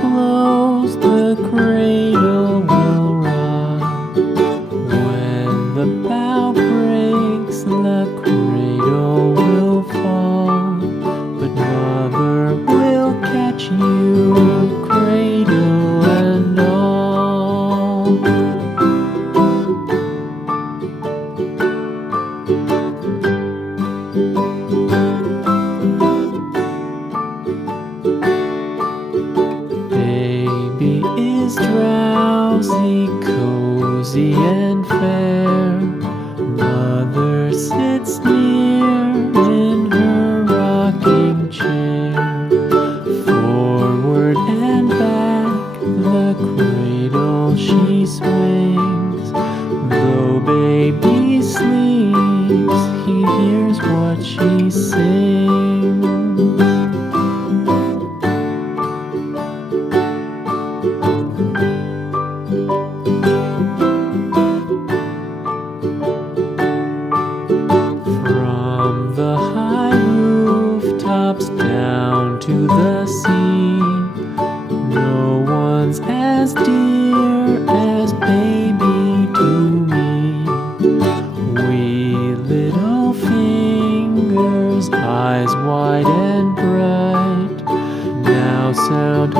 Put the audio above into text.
blows, the cradle will rock. When the bough breaks, the cradle will fall. But mother will catch you, cradle and all. Baby is drowsy, cozy and fair. Mother sits near in her rocking chair. Forward and back, the cradle she swings. Though baby sleeps, he hears what she sings. From the high rooftops down to the sea, no one's as dear as baby to me. Wee little fingers, eyes wide and bright, now sound